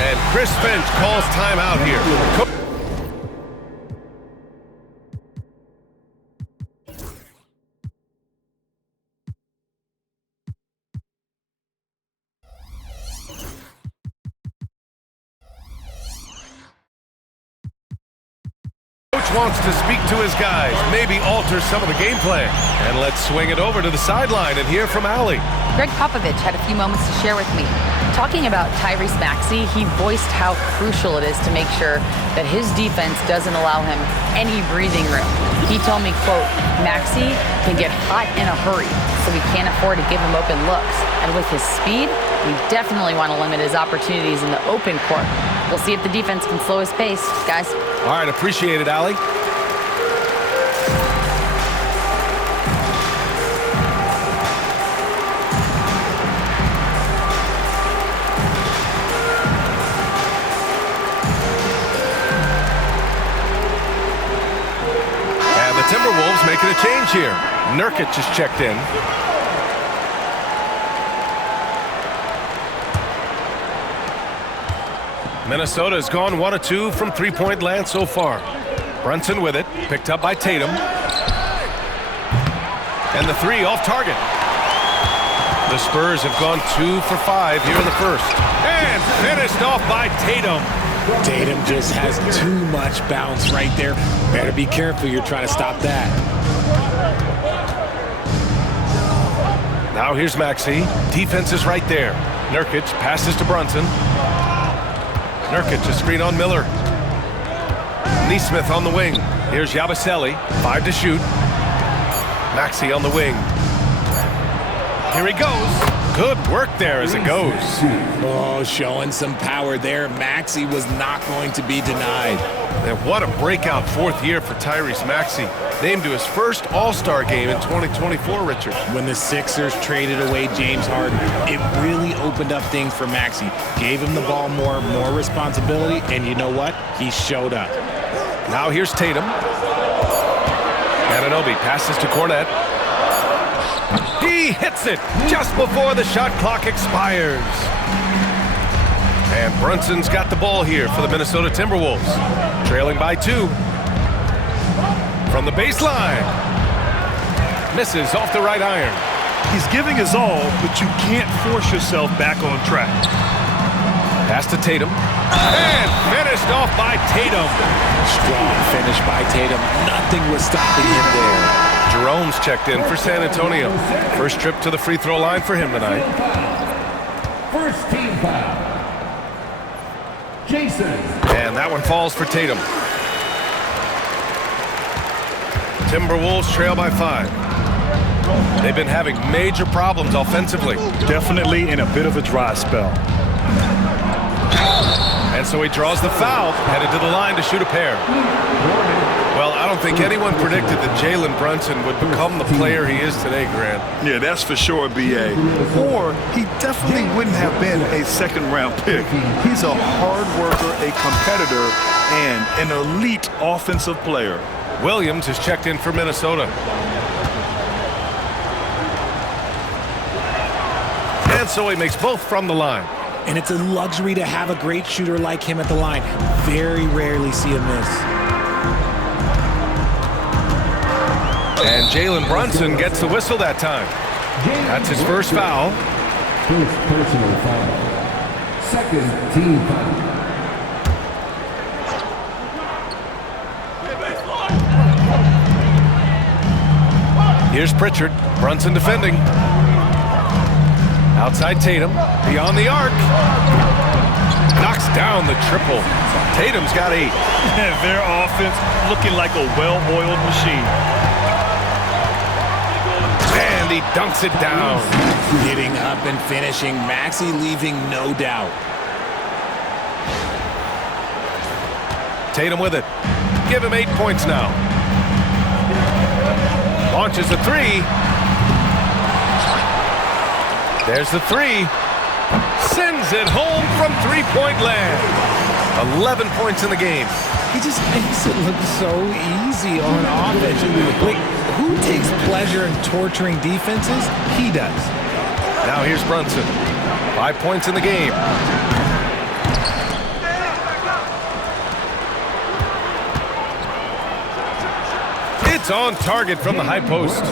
And Chris Finch calls timeout here. Coach wants to speak to his guys, maybe alter some of the game plan. And let's swing it over to the sideline and hear from Allie. Greg Popovich had a few moments to share with me. Talking about Tyrese Maxey, he voiced how crucial it is to make sure that his defense doesn't allow him any breathing room. He told me, quote, Maxey can get hot in a hurry, so we can't afford to give him open looks. And with his speed, we definitely want to limit his opportunities in the open court. We'll see if the defense can slow his pace, guys. All right, appreciate it, Allie. Timberwolves making a change here. Nurkic just checked in. Minnesota has gone 1 of 2 from three-point land so far. Brunson with it, picked up by Tatum. And the three off target. The Spurs have gone 2 for 5 here in the first. And finished off by Tatum. Tatum just has too much bounce right there. Better be careful, you're trying to stop that. Now here's Maxey. Defense is right there. Nurkic passes to Brunson. Nurkic a screen on Miller. Neesmith on the wing. Here's Yabusele. 5 to shoot. Maxey on the wing. Here he goes. Good work there as it goes. Oh, showing some power there. Maxey was not going to be denied. And what a breakout fourth year for Tyrese Maxey. Named to his first All-Star game in 2024, Richard. When the Sixers traded away James Harden, it really opened up things for Maxey. Gave him the ball more responsibility, and you know what? He showed up. Now here's Tatum. Anunoby passes to Cornette. He hits it just before the shot clock expires. And Brunson's got the ball here for the Minnesota Timberwolves. Trailing by 2. From the baseline. Misses off the right iron. He's giving his all, but you can't force yourself back on track. Pass to Tatum. And finished off by Tatum. Strong finish by Tatum. Nothing was stopping him there. Jerome's checked in for San Antonio. First trip to the free throw line for him tonight. First team foul. Jason. And that one falls for Tatum. Timberwolves trail by 5. They've been having major problems offensively. Definitely in a bit of a dry spell. And so he draws the foul, headed to the line to shoot a pair. Well, I don't think anyone predicted that Jalen Brunson would become the player he is today, Grant. Yeah, that's for sure, B.A. Or he definitely wouldn't have been a second-round pick. He's a hard worker, a competitor, and an elite offensive player. Williams is checked in for Minnesota. And so he makes both from the line. And it's a luxury to have a great shooter like him at the line. Very rarely see a miss. And Jalen Brunson gets the whistle that time. That's his first foul. First personal foul. Second team foul. Here's Pritchard. Brunson defending. Outside Tatum. Beyond the arc. Knocks down the triple. Tatum's got 8. Their offense looking like a well-oiled machine. And he dunks it down. Getting up and finishing. Maxey leaving no doubt. Tatum with it. Give him 8 points now. Launches a 3. There's the 3. Sends it home from three-point land. 11 points in the game. He just makes it look so easy on offense. Like, who takes pleasure in torturing defenses? He does. Now here's Brunson. 5 points in the game. It's on target from the high post.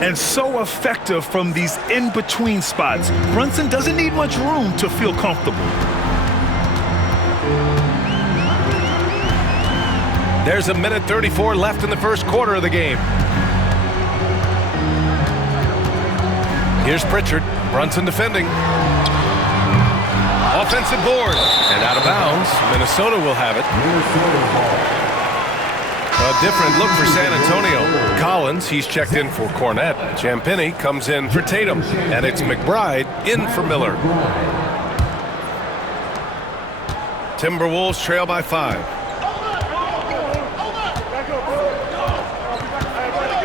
And so effective from these in-between spots. Brunson doesn't need much room to feel comfortable. There's a minute 34 left in the first quarter of the game. Here's Pritchard. Brunson defending. Offensive board. And out of bounds. Minnesota will have it. A different look for San Antonio. Collins, he's checked in for Cornette. Champagny comes in for Tatum. And it's McBride in for Miller. Timberwolves trail by 5.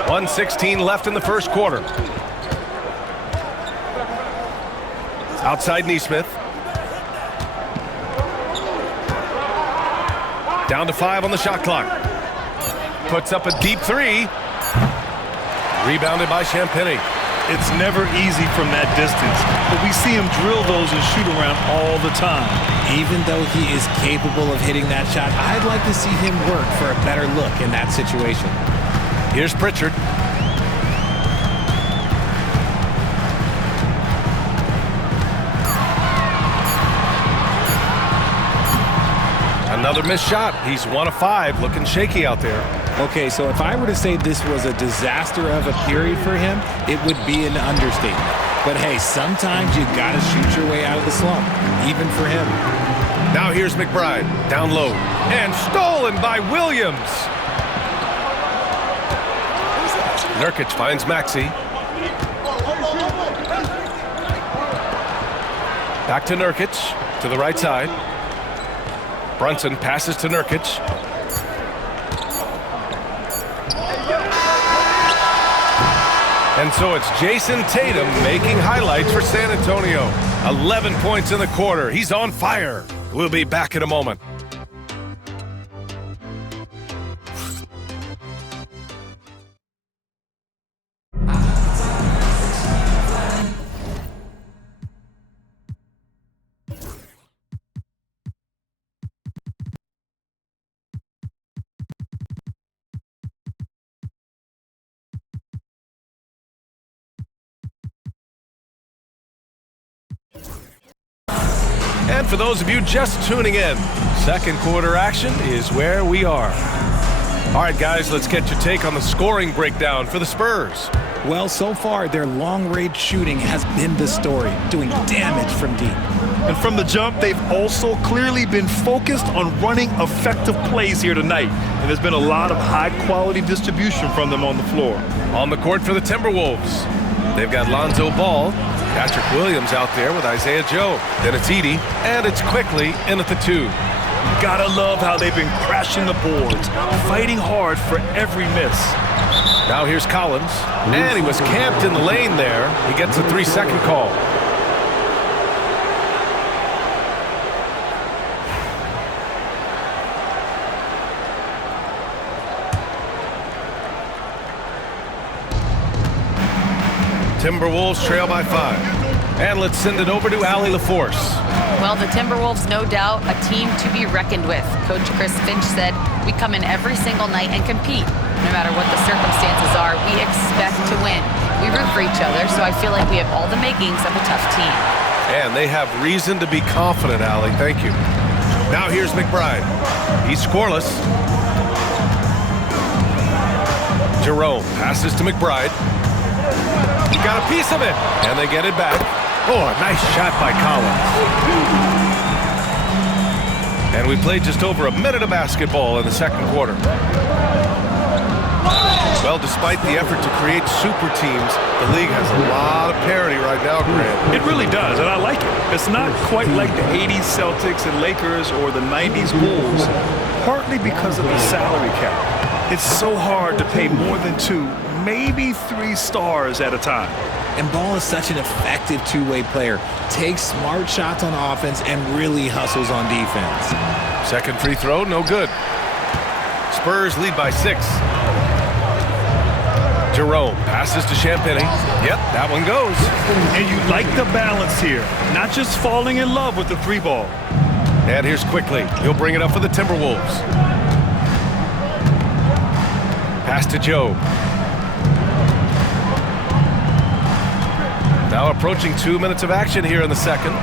1:16 left in the first quarter. Outside Neesmith. Down to 5 on the shot clock. Puts up a deep 3. Rebounded by Champagny. It's never easy from that distance, but we see him drill those and shoot around all the time. Even though he is capable of hitting that shot, I'd like to see him work for a better look in that situation. Here's Pritchard. Another missed shot. He's 1 of 5, looking shaky out there. Okay, so if I were to say this was a disaster of a period for him, it would be an understatement. But hey, sometimes you gotta shoot your way out of the slump, even for him. Now here's McBride, down low, and stolen by Williams. Nurkic finds Maxey. Back to Nurkic, to the right side. Brunson passes to Nurkic. And so it's Jason Tatum making highlights for San Antonio. 11 points in the quarter. He's on fire. We'll be back in a moment. And for those of you just tuning in, second quarter action is where we are. All right, guys, let's get your take on the scoring breakdown for the Spurs. Well, so far, their long-range shooting has been the story, doing damage from deep. And from the jump, they've also clearly been focused on running effective plays here tonight. And there's been a lot of high-quality distribution from them on the floor. On the court for the Timberwolves, they've got Lonzo Ball, Patrick Williams out there with Isaiah Joe. Then it's Edey, and it's quickly in at the 2. Gotta love how they've been crashing the boards, fighting hard for every miss. Now here's Collins, and he was camped in the lane there. He gets a 3-second call. Timberwolves trail by 5. And let's send it over to Allie LaForce. Well, the Timberwolves, no doubt, a team to be reckoned with. Coach Chris Finch said, we come in every single night and compete. No matter what the circumstances are, we expect to win. We root for each other, so I feel like we have all the makings of a tough team. And they have reason to be confident, Allie. Thank you. Now here's McBride. He's scoreless. Jerome passes to McBride. He got a piece of it, and they get it back. Oh, a nice shot by Collins. And we played just over a minute of basketball in the second quarter. Well, despite the effort to create super teams, the league has a lot of parity right now, Grant. It really does, and I like it. It's not quite like the 80s Celtics and Lakers or the 90s Bulls, partly because of the salary cap. It's so hard to pay more than 2, maybe 3 stars at a time. And Ball is such an effective two-way player. Takes smart shots on offense and really hustles on defense. Second free throw, no good. Spurs lead by 6. Jerome passes to Champagny. Yep, that one goes. And you like the balance here, not just falling in love with the 3-ball. And here's Quickly. He'll bring it up for the Timberwolves. Pass to Joe. Now approaching 2 minutes of action here in the second.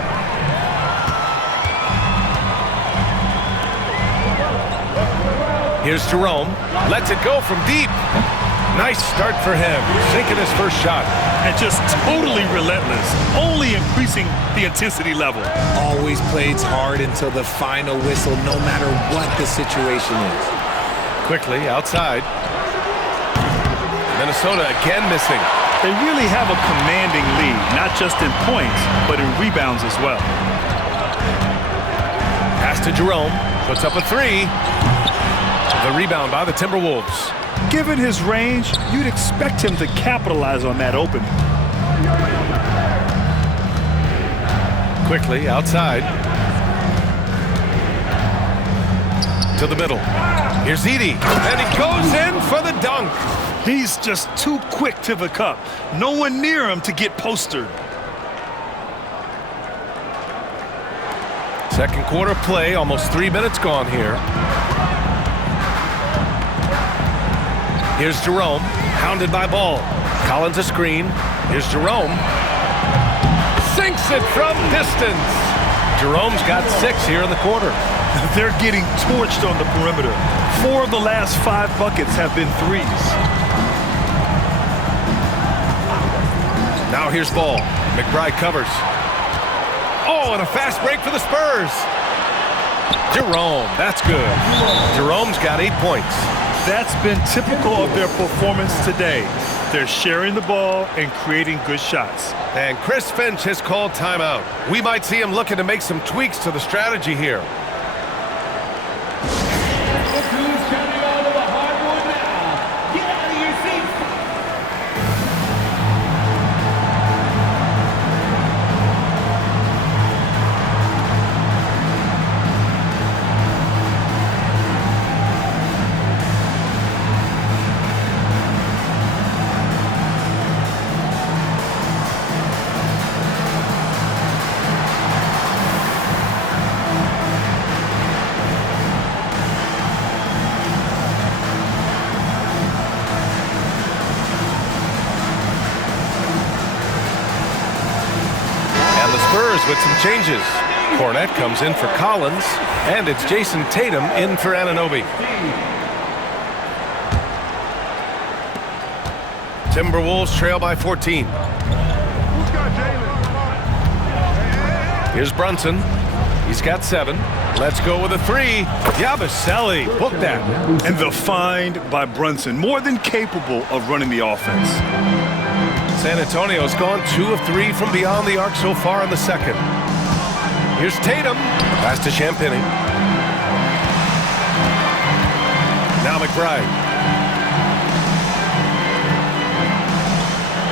Here's Jerome. Lets it go from deep. Nice start for him. Sinking his first shot. And just totally relentless, only increasing the intensity level. Always plays hard until the final whistle, no matter what the situation is. Quickly outside. Minnesota again missing. They really have a commanding lead, not just in points, but in rebounds as well. Pass to Jerome. Puts up a three. The rebound by the Timberwolves. Given his range, you'd expect him to capitalize on that opening. Quickly outside. To the middle. Here's Edey. And he goes in for the dunk. He's just too quick to the cup. No one near him to get postered. Second quarter play, almost 3 minutes gone here. Here's Jerome, hounded by Ball. Collins a screen. Here's Jerome. Sinks it from distance. Jerome's got 6 here in the quarter. They're getting torched on the perimeter. 4 of the last 5 buckets have been threes. Now here's Ball. McBride covers. Oh, and a fast break for the Spurs. Jerome, that's good. Jerome's got 8 points. That's been typical of their performance today. They're sharing the ball and creating good shots. And Chris Finch has called timeout. We might see him looking to make some tweaks to the strategy here. Look who's coming onto the hardwood now. Get out of your seats. Spurs with some changes. Cornette comes in for Collins, and it's Jason Tatum in for Anunoby. Timberwolves trail by 14. Here's Brunson. He's got 7. Let's go with a 3. Yabusele, book that. And the find by Brunson, more than capable of running the offense. San Antonio's gone 2 of 3 from beyond the arc so far in the second. Here's Tatum. Pass to Champagnie. Now McBride.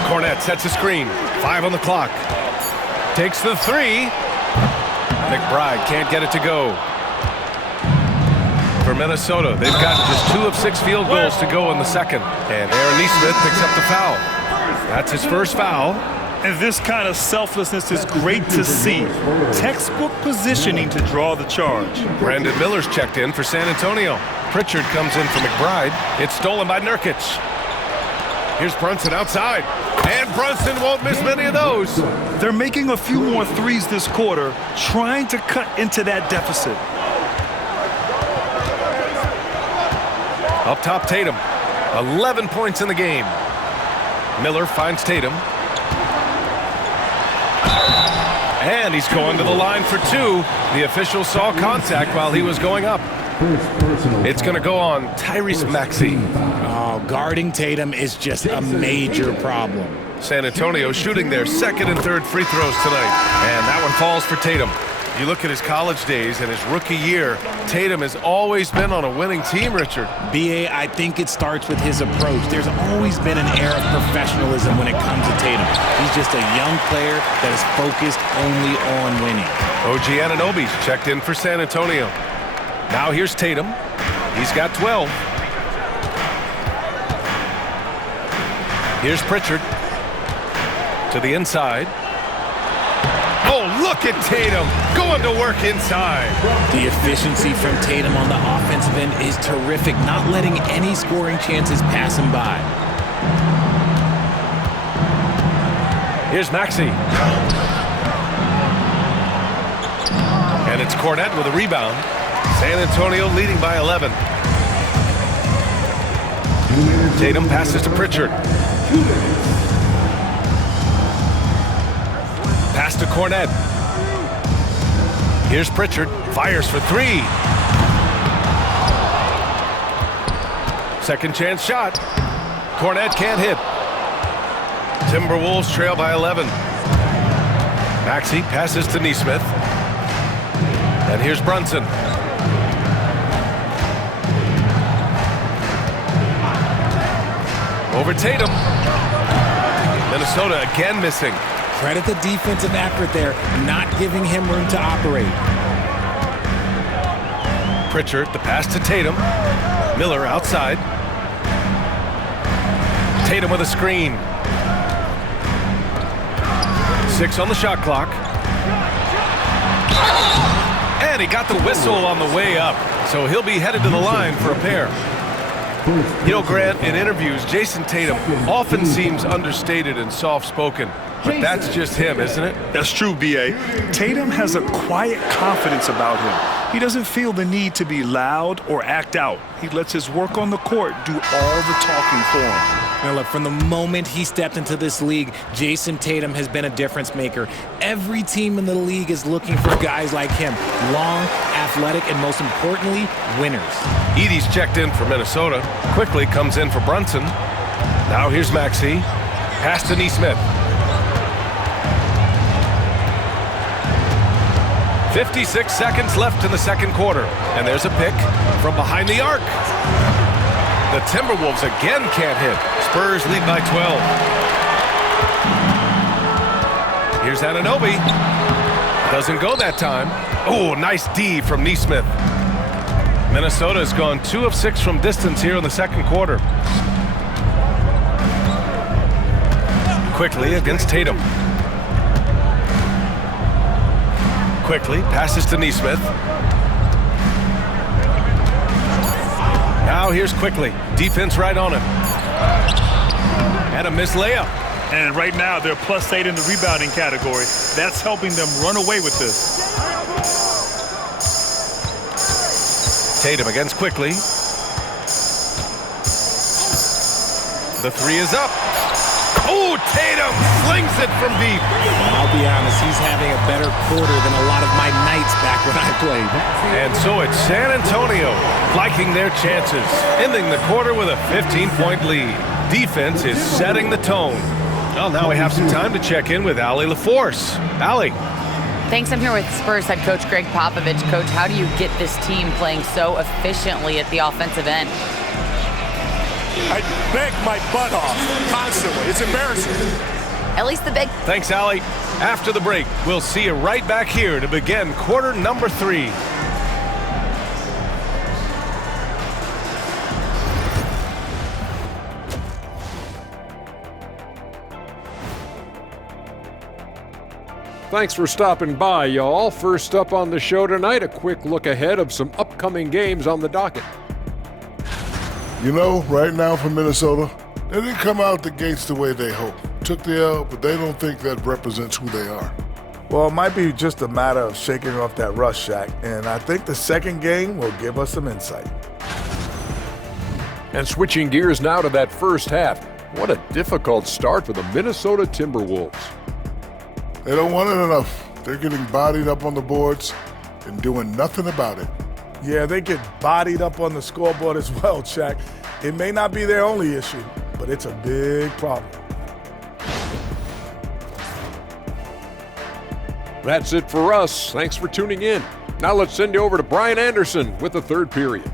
Cornette sets a screen. 5 on the clock. Takes the 3. McBride can't get it to go. For Minnesota, they've gotten just 2 of 6 field goals to go in the second. And Aaron Nesmith picks up the foul. That's his first foul. And this kind of selflessness is great to see. Textbook positioning to draw the charge. Brandon Miller's checked in for San Antonio. Pritchard comes in for McBride. It's stolen by Nurkic. Here's Brunson outside. And Brunson won't miss many of those. They're making a few more threes this quarter, trying to cut into that deficit. Up top, Tatum. 11 points in the game. Miller finds Tatum. And he's going to the line for 2. The official saw contact while he was going up. It's going to go on Tyrese Maxey. Oh, guarding Tatum is just a major problem. San Antonio shooting their second and third free throws tonight. And that one falls for Tatum. You look at his college days and his rookie year, Tatum has always been on a winning team, Richard. B.A., I think it starts with his approach. There's always been an air of professionalism when it comes to Tatum. He's just a young player that is focused only on winning. OG Anunoby's checked in for San Antonio. Now here's Tatum. He's got 12. Here's Pritchard. To the inside. Oh, look Look at Tatum going to work inside. The efficiency from Tatum on the offensive end is terrific, not letting any scoring chances pass him by. Here's Maxey. And it's Cornette with a rebound. San Antonio leading by 11. Tatum passes to Pritchard. Pass to Cornette. Here's Pritchard. Fires for three. Second chance shot. Cornette can't hit. Timberwolves trail by 11. Maxey passes to Neesmith. And here's Brunson. Over Tatum. Minnesota again missing. Credit the defensive effort there, not giving him room to operate. Pritchard, the pass to Tatum. Miller outside. Tatum with a screen. 6 on the shot clock. And he got the whistle on the way up, so he'll be headed to the line for a pair. You know, Grant, in interviews, Jason Tatum often seems understated and soft-spoken, but that's just him, isn't it? That's true, B.A. Tatum has a quiet confidence about him. He doesn't feel the need to be loud or act out. He lets his work on the court do all the talking for him. Now look, from the moment he stepped into this league, Jason Tatum has been a difference maker. Every team in the league is looking for guys like him. Long, athletic, and most importantly, winners. Edey's checked in for Minnesota. Quickly comes in for Brunson. Now here's Maxey. Pass to Neesmith. 56 seconds left in the second quarter. And there's a pick from behind the arc. The Timberwolves again can't hit. Spurs lead by 12. Here's Anunoby. Doesn't go that time. Oh, nice D from Neesmith. Minnesota has gone 2 of 6 from distance here in the second quarter. Quickly against Tatum. Quickly passes to Neesmith. Now here's Quickly. Defense right on him. And a missed layup. And right now they're +8 in the rebounding category. That's helping them run away with this. Tatum against Quickly. The 3 is up. Oh, Tatum slings it from deep. I'll be honest, he's having a better quarter than a lot of my nights back when I played. And so it's San Antonio liking their chances, ending the quarter with a 15-point lead. Defense is setting the tone. Well, now we have some time to check in with Allie LaForce. Allie. Thanks. I'm here with Spurs head coach Greg Popovich. Coach, how do you get this team playing so efficiently at the offensive end? I beg my butt off constantly. It's embarrassing. At least the big. Thanks, Allie. After the break, we'll see you right back here to begin quarter number 3. Thanks for stopping by, y'all. First up on the show tonight, a quick look ahead of some upcoming games on the docket. You know, right now for Minnesota, they didn't come out the gates the way they hoped. Took the L, but they don't think that represents who they are. Well, it might be just a matter of shaking off that rust, Shaq, and I think the second game will give us some insight. And switching gears now to that first half. What a difficult start for the Minnesota Timberwolves. They don't want it enough. They're getting bodied up on the boards and doing nothing about it. Yeah, they get bodied up on the scoreboard as well, Shaq. It may not be their only issue, but it's a big problem. That's it for us. Thanks for tuning in. Now let's send you over to Brian Anderson with the third period.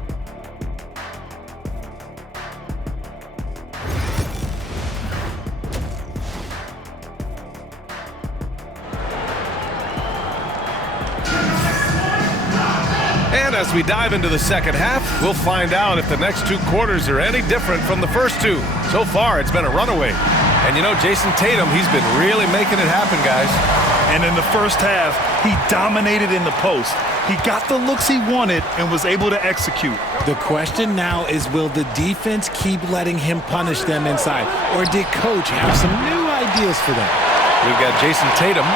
And as we dive into the second half, we'll find out if the next 2 quarters are any different from the first 2. So far, it's been a runaway. And you know, Jason Tatum, he's been really making it happen, guys. And in the first half, he dominated in the post. He got the looks he wanted and was able to execute. The question now is, will the defense keep letting him punish them inside? Or did coach have some new ideas for them? We've got Jason Tatum.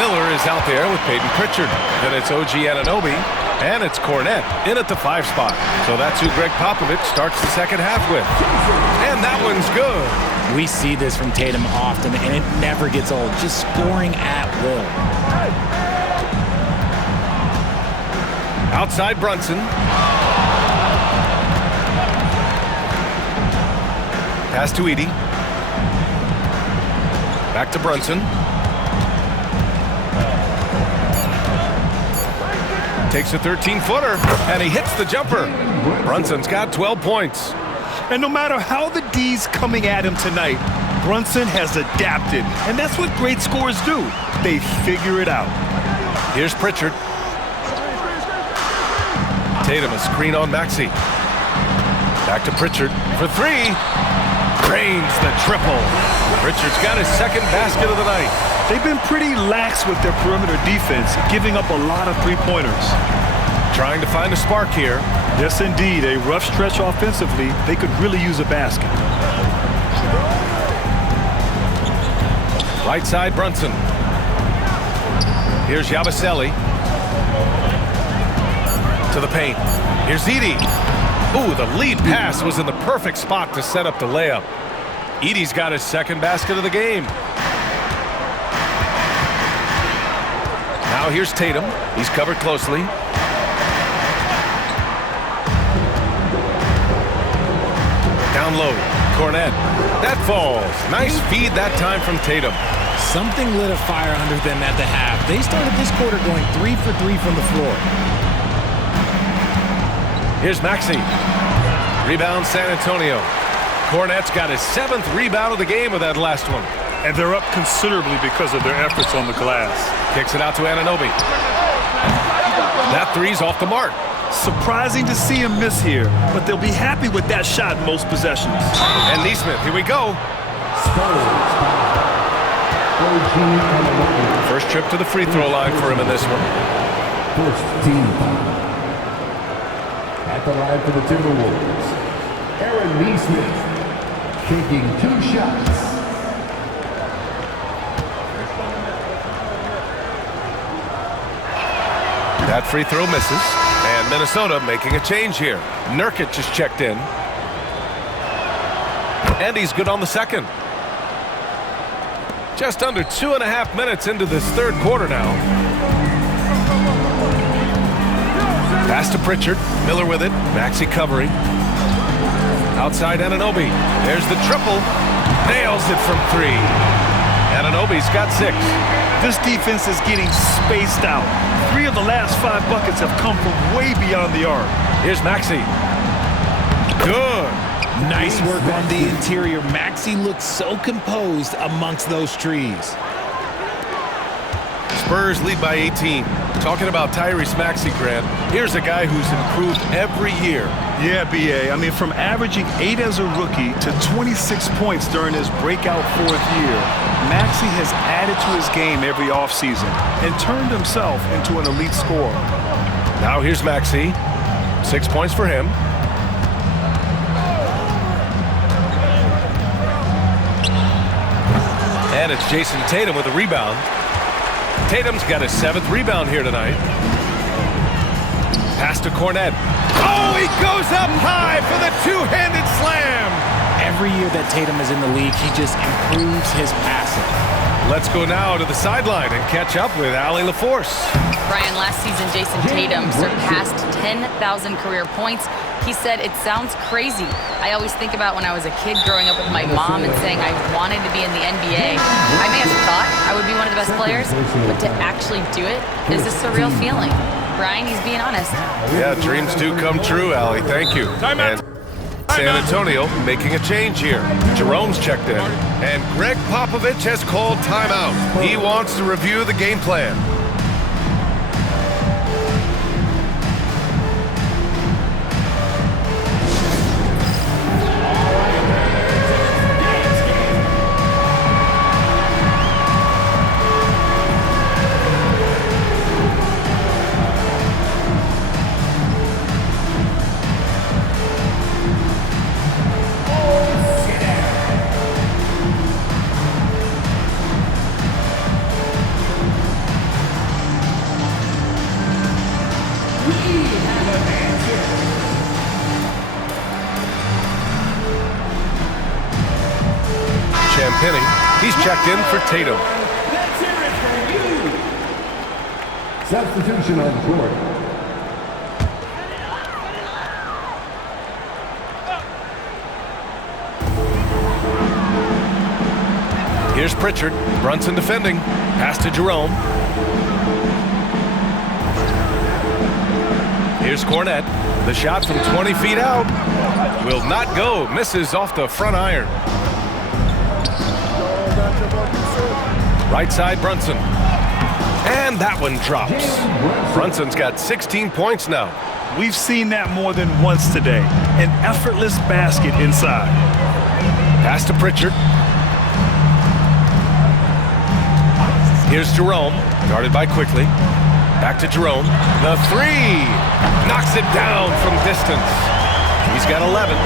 Miller is out there with Peyton Pritchard. Then it's OG Anunoby. And it's Cornette in at the 5 spot. So that's who Greg Popovich starts the second half with. And that one's good. We see this from Tatum often, and it never gets old. Just scoring at will. Outside Brunson. Pass to Edey. Back to Brunson. Takes a 13-footer, and he hits the jumper. Brunson's got 12 points. And no matter how the D's coming at him tonight, Brunson has adapted. And that's what great scorers do. They figure it out. Here's Pritchard. Tatum a screen on Maxey. Back to Pritchard for 3. Drains the triple. Pritchard's got his second basket of the night. They've been pretty lax with their perimeter defense, giving up a lot of three-pointers. Trying to find a spark here. Yes, indeed. A rough stretch offensively. They could really use a basket. Right side, Brunson. Here's Yabusele. To the paint. Here's Edey. Ooh, the lead pass was in the perfect spot to set up the layup. Edey's got his second basket of the game. Now here's Tatum. He's covered closely. Down low. Cornette. That falls. Nice feed that time from Tatum. Something lit a fire under them at the half. They started this quarter going 3 for 3 from the floor. Here's Maxey. Rebound San Antonio. Cornette's got his 7th rebound of the game with that last one. And they're up considerably because of their efforts on the glass. Kicks it out to Anunoby. That three's off the mark. Surprising to see him miss here, but they'll be happy with that shot in most possessions. And Neesmith, here we go. First trip to the free throw line for him in this one. First team foul. At the line for the Timberwolves, Aaron Neesmith taking 2 shots. That free throw misses, and Minnesota making a change here. Nurkic just checked in. And he's good on the second. Just under 2.5 minutes into this third quarter now. Pass to Pritchard. Miller with it. Maxey covering. Outside Anunoby. There's the triple. Nails it from 3. Anunoby's got 6. This defense is getting spaced out. 3 of the last 5 buckets have come from way beyond the arc. Here's Maxey. Good. Nice work on the interior. Maxey looks so composed amongst those trees. Spurs lead by 18. Talking about Tyrese Maxey, Grant, here's a guy who's improved every year. Yeah, B.A. I mean, from averaging 8 as a rookie to 26 points during his breakout 4th year, Maxey has added to his game every offseason and turned himself into an elite scorer. Now here's Maxey. 6 points for him. And it's Jason Tatum with a rebound. Tatum's got his 7th rebound here tonight. Pass to Cornette. Oh, he goes up high for the 2-handed slam. Every year that Tatum is in the league, he just improves his passing. Let's go now to the sideline and catch up with Allie LaForce. Brian, last season, Jason Tatum surpassed 10,000 career points. He said, it sounds crazy. I always think about when I was a kid growing up with my mom and saying I wanted to be in the NBA. I may have thought I would be one of the best players, but to actually do it is a surreal feeling. Brian, he's being honest. Yeah, dreams do come true, Allie. Thank you. And San Antonio making a change here. Jerome's checked in. And Greg Popovich has called timeout. He wants to review the game plan. Champagny, he's checked in for Tatum. Substitution on the court. Here's Pritchard. Brunson defending. Pass to Jerome. Here's Cornette. The shot from 20 feet out will not go. Misses off the front iron. Right side, Brunson. And that one drops. Brunson's got 16 points now. We've seen that more than once today. An effortless basket inside. Pass to Pritchard. Here's Jerome, guarded by Quickly. Back to Jerome. The three! Knocks it down from distance. He's got 11.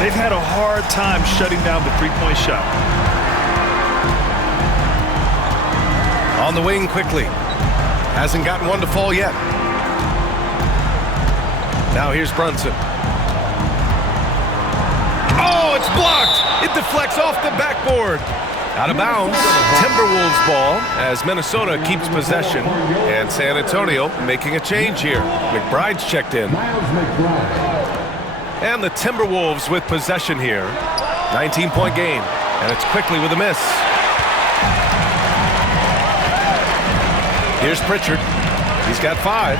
They've had a hard time shutting down the three-point shot. On the wing, Quickly. Hasn't gotten one to fall yet. Now here's Brunson. Oh, it's blocked! It deflects off the backboard. Out of bounds, Timberwolves ball as Minnesota keeps possession, and San Antonio making a change here. McBride's checked in. And the Timberwolves with possession here. 19-point game, and it's Quickly with a miss. Here's Pritchard. He's got 5.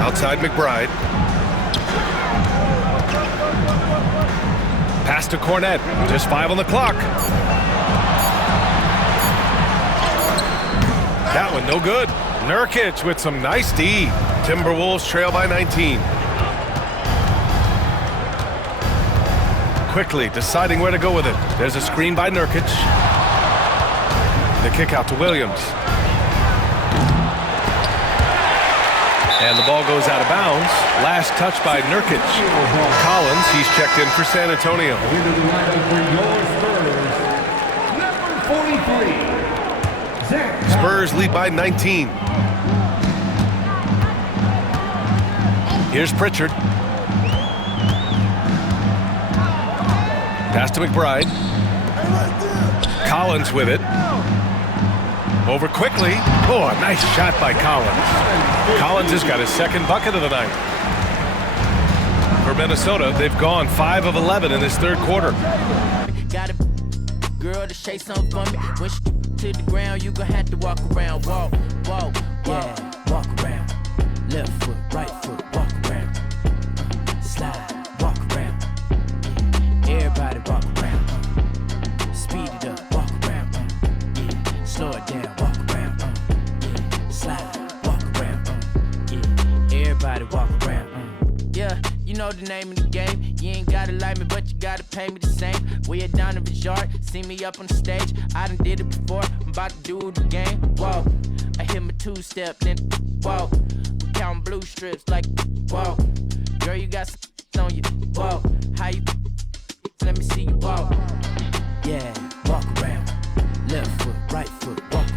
Outside McBride. Pass to Cornette. Just 5 on the clock. That one no good. Nurkic with some nice D. Timberwolves trail by 19. Quickly deciding where to go with it. There's a screen by Nurkic. The kick out to Williams. And the ball goes out of bounds. Last touch by Nurkic. Collins, he's checked in for San Antonio. Spurs lead by 19. Here's Pritchard. Pass to McBride. Collins with it. Over Quickly. Oh, a nice shot by Collins. Collins has got his second bucket of the night. For Minnesota, they've gone 5 of 11 in this third quarter. Got a girl to shake something for me. When she to the ground, you gon' have to walk around. Walk, walk, yeah, walk around. Left foot, right foot, walk around. Slide, walk around. Everybody walk around. Speed it up, walk around. Yeah, slow it down, walk around. Yeah, slide, walk around. Yeah, everybody walk around. Yeah, you know the name of the game. You ain't gotta like me, but you gotta pay me the same. We're down in the yard, see me up on the stage. I done did it before, I'm about to do it again. Whoa, I hit my 2-step, then whoa. We counting blue strips like whoa. Girl, you got some on you. Whoa, how you? Let me see you walk. Yeah, walk around. Left foot, right foot, walk